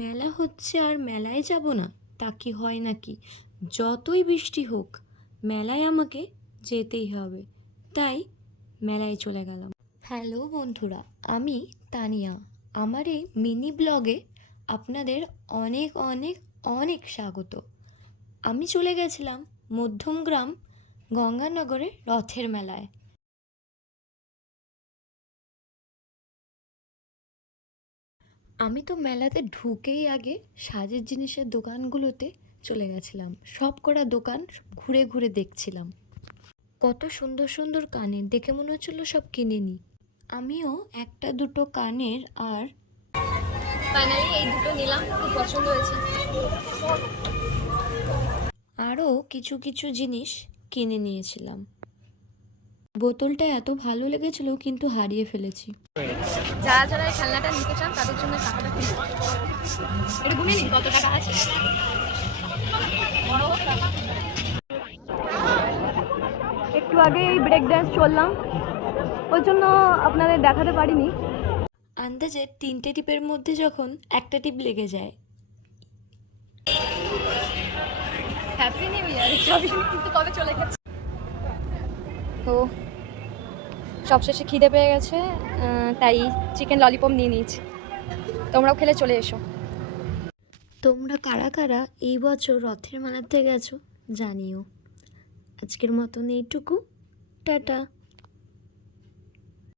মেলা হচ্ছে আর মেলায় যাব না তা কি হয় নাকি? যতই বৃষ্টি হোক মেলায় আমাকে যেতেই হবে। তাই মেলায় চলে গেলাম। হ্যালো বন্ধুরা, আমি তানিয়া। আমার এই মিনি ব্লগে আপনাদের অনেক অনেক অনেক স্বাগত। আমি চলে গেছিলাম মধ্যমগ্রাম গঙ্গানগরে রথের মেলায়। আমি তো মেলাতে ঢুকেই আগে সাজের জিনিসের দোকানগুলোতে চলে গেছিলাম। সব কটা দোকান ঘুরে ঘুরে দেখছিলাম। কত সুন্দর সুন্দর কানের, দেখে মনে হচ্ছিল সব কিনে নিই। আমিও একটা দুটো কানের আর ফাইনালি এই দুটো নিলাম, খুব পছন্দ হয়েছে। আরও কিছু কিছু জিনিস কিনে নিয়েছিলাম। বোতলটা এত ভালো লেগেছিল কিন্তু হারিয়ে ফেলেছি। যারা যারা এই খেলনাটা নিতে চান তাদের জন্য টাকাটা কিনে এটা গুনে নিন কত টাকা আছে। একটু আগে এই ব্রেক ড্যান্স চললাম, ওই জন্য আপনাদের দেখাতে পারিনি। আন্দাজে 3টে টিপের মধ্যে যখন একটা টিপ লেগে যায়। হ্যাপি নিউ ইয়ার সবই কিন্তু কবে চলে গেছে। তো সবশেষে খিদে পেয়ে গেছে, তাই চিকেন ললিপপ নিয়ে নিয়েছি। তোমরাও খেলে চলে এসো। তোমরা কারা কারা এই বছর রথের মেলাতে গেছো জানিও। আজকের মতন এইটুকু, টাটা।